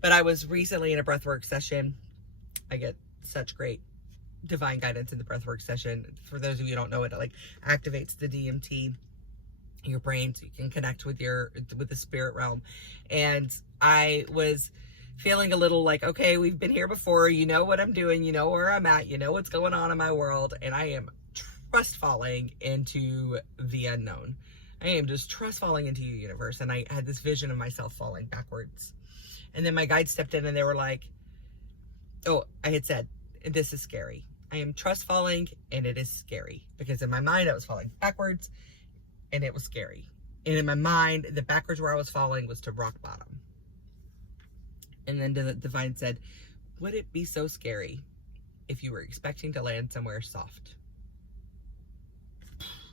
But I was recently in a breathwork session. I get such great divine guidance in the breathwork session. For those of you who don't know it, like activates the DMT in your brain so you can connect with the spirit realm. And I was feeling a little like, okay, we've been here before, you know what I'm doing, you know where I'm at, you know what's going on in my world, and I am trust falling into the unknown. I am just trust falling into your universe. And I had this vision of myself falling backwards. And then my guide stepped in and they were like, oh, I had said, this is scary. I am trust falling and it is scary. Because in my mind, I was falling backwards and it was scary. And in my mind, the backwards where I was falling was to rock bottom. And then the divine said, would it be so scary if you were expecting to land somewhere soft?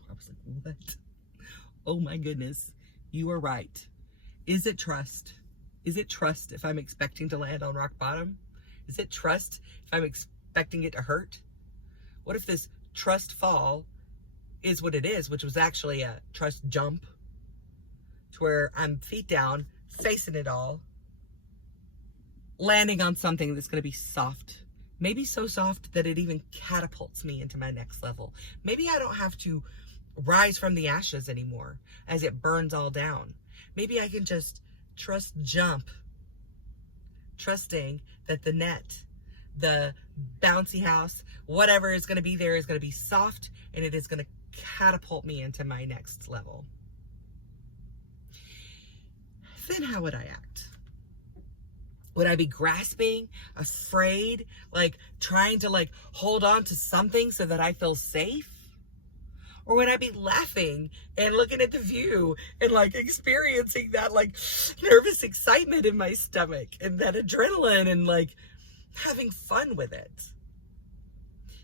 I was like, what? Oh my goodness, you are right. Is it trust? Is it trust if I'm expecting to land on rock bottom? Is it trust if I'm expecting it to hurt? What if this trust fall is what it is, which was actually a trust jump, to where I'm feet down, facing it all, landing on something that's going to be soft. Maybe so soft that it even catapults me into my next level. Maybe I don't have to rise from the ashes anymore as it burns all down. Maybe I can just trust jump, trusting that the net, the bouncy house, whatever is going to be there is going to be soft, and it is going to catapult me into my next level. Then how would I act? Would I be grasping, afraid, like trying to like hold on to something so that I feel safe? Or would I be laughing and looking at the view and like experiencing that like nervous excitement in my stomach and that adrenaline and like having fun with it?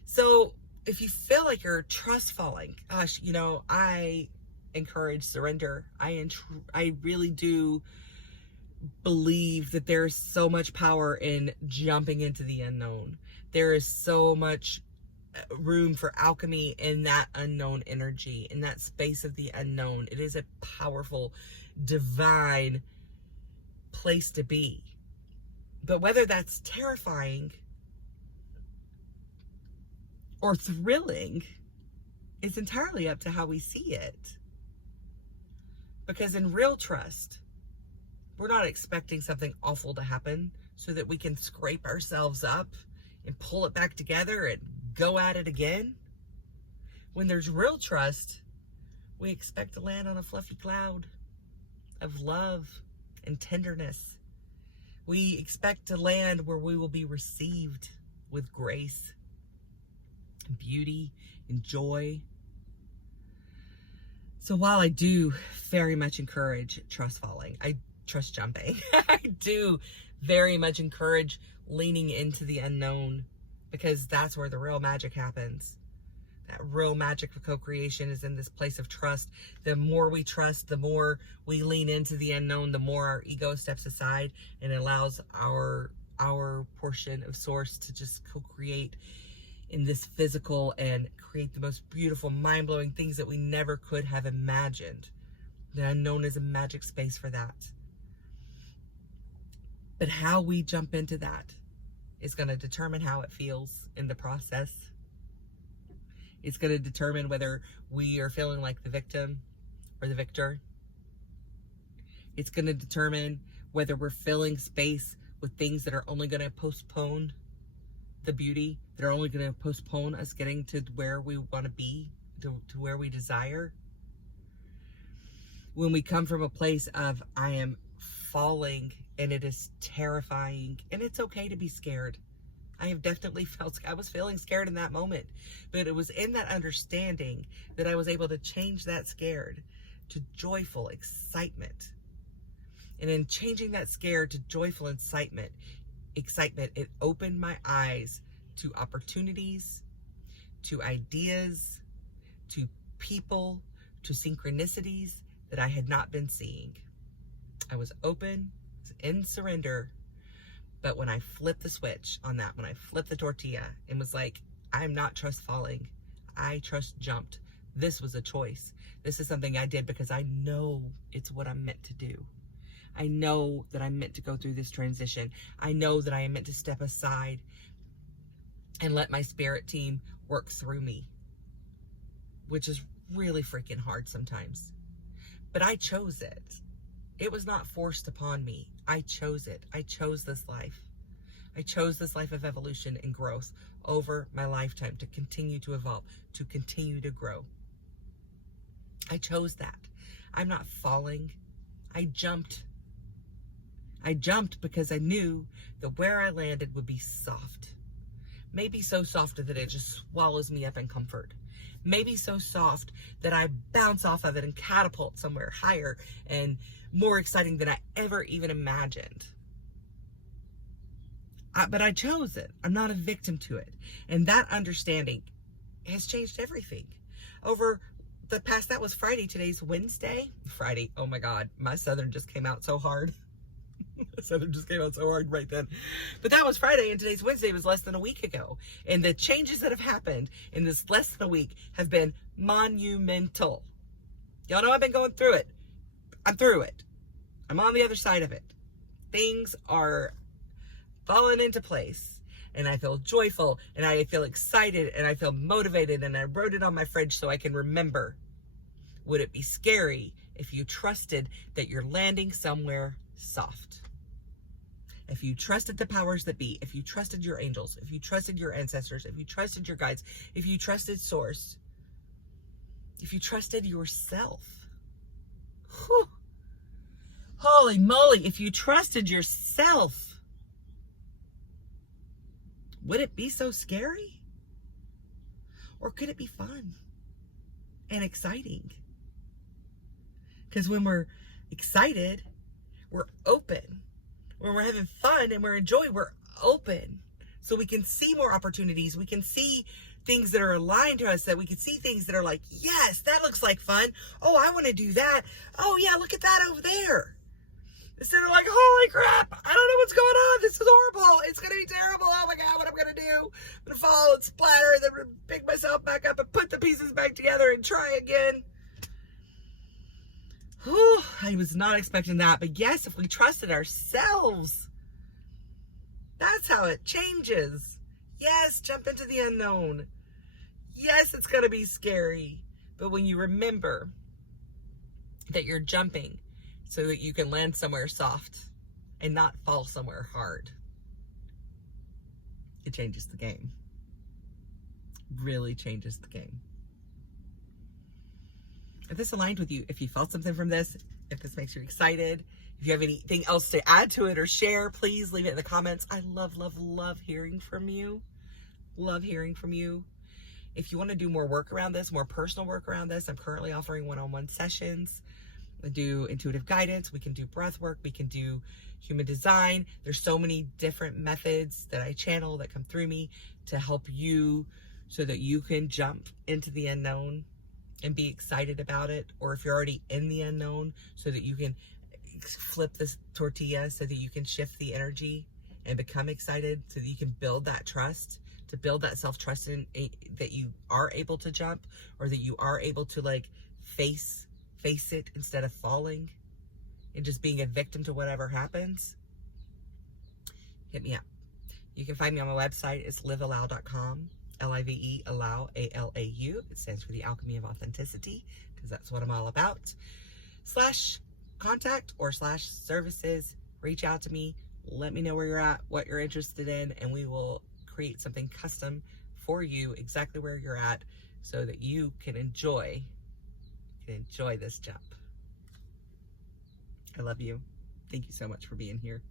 So if you feel like you're trust falling, gosh, you know, I encourage surrender. I really do believe that there's so much power in jumping into the unknown. There is so much room for alchemy in that unknown energy, in that space of the unknown. It is a powerful, divine place to be. But whether that's terrifying or thrilling is entirely up to how we see it. Because in real trust, we're not expecting something awful to happen so that we can scrape ourselves up and pull it back together and go at it again. When there's real trust, we expect to land on a fluffy cloud of love and tenderness. We expect to land where we will be received with grace, beauty, and joy. So while I do very much encourage trust falling, I trust jumping, I do very much encourage leaning into the unknown, because that's where the real magic happens. That real magic of co-creation is in this place of trust. The more we trust, the more we lean into the unknown, the more our ego steps aside and allows our portion of source to just co-create in this physical and create the most beautiful, mind-blowing things that we never could have imagined. The unknown is a magic space for that. But how we jump into that is going to determine how it feels in the process. It's going to determine whether we are feeling like the victim or the victor. It's going to determine whether we're filling space with things that are only going to postpone the beauty, that are only going to postpone us getting to where we want to be, to where we desire. When we come from a place of, I am falling and it is terrifying, and it's okay to be scared. I have definitely I was feeling scared in that moment, but it was in that understanding that I was able to change that scared to joyful excitement. And in changing that scared to joyful excitement, it opened my eyes to opportunities, to ideas, to people, to synchronicities that I had not been seeing. I was open, in surrender, but when I flipped the switch on that, when I flipped the tortilla, it was like, I'm not trust falling, I trust jumped. This was a choice. This is something I did because I know it's what I'm meant to do. I know that I'm meant to go through this transition. I know that I am meant to step aside and let my spirit team work through me, which is really freaking hard sometimes. But I chose it. It was not forced upon me. I chose it. I chose this life. I chose this life of evolution and growth over my lifetime to continue to evolve, to continue to grow. I chose that. I'm not falling. I jumped. I jumped because I knew that where I landed would be soft. Maybe so soft that it just swallows me up in comfort. Maybe so soft that I bounce off of it and catapult somewhere higher and more exciting than I ever even imagined. But I chose it. I'm not a victim to it. And that understanding has changed everything. Over the past, that was Friday, today's Wednesday. Friday, oh my God, my Southern just came out so hard. Southern just came out so hard right then. But that was Friday, and today's Wednesday was less than a week ago. And the changes that have happened in this less than a week have been monumental. Y'all know I've been going through it. I'm through it. I'm on the other side of it. Things are falling into place, and I feel joyful, and I feel excited, and I feel motivated, and I wrote it on my fridge so I can remember. Would it be scary if you trusted that you're landing somewhere soft? If you trusted the powers that be, if you trusted your angels, if you trusted your ancestors, if you trusted your guides, if you trusted source, if you trusted yourself. Whew. Holy moly, if you trusted yourself, would it be so scary? Or could it be fun and exciting? Because when we're excited, we're open. When we're having fun and we're enjoying, we're open. So we can see more opportunities. We can see things that are aligned to us, that we can see things that are like, yes, that looks like fun. Oh, I want to do that. Oh yeah, look at that over there. Instead of like, holy crap, I don't know what's going on. This is horrible. It's going to be terrible. Oh my God, what am I going to do? I'm going to fall and splatter and then pick myself back up and put the pieces back together and try again. Whew, I was not expecting that. But yes, if we trusted ourselves, that's how it changes. Yes, jump into the unknown. Yes, it's going to be scary. But when you remember that you're jumping so that you can land somewhere soft and not fall somewhere hard, it changes the game. Really changes the game. If this aligned with you, if you felt something from this, if this makes you excited, if you have anything else to add to it or share, please leave it in the comments. I love, love, love hearing from you. Love hearing from you. If you want to do more work around this, more personal work around this, I'm currently offering one-on-one sessions. I do intuitive guidance. We can do breath work. We can do human design. There's so many different methods that I channel that come through me to help you so that you can jump into the unknown and be excited about it. Or if you're already in the unknown, so that you can flip this tortilla so that you can shift the energy and become excited, so that you can build that trust, to build that self-trust in that you are able to jump, or that you are able to like face it instead of falling and just being a victim to whatever happens. Hit me up. You can find me on my website. It's liveallow.com. L-I-V-E, allow, A-L-A-U. It stands for the alchemy of authenticity, because that's what I'm all about. /contact or /services. Reach out to me. Let me know where you're at, what you're interested in, and we will create something custom for you exactly where you're at so that you can enjoy this jump. I love you. Thank you so much for being here.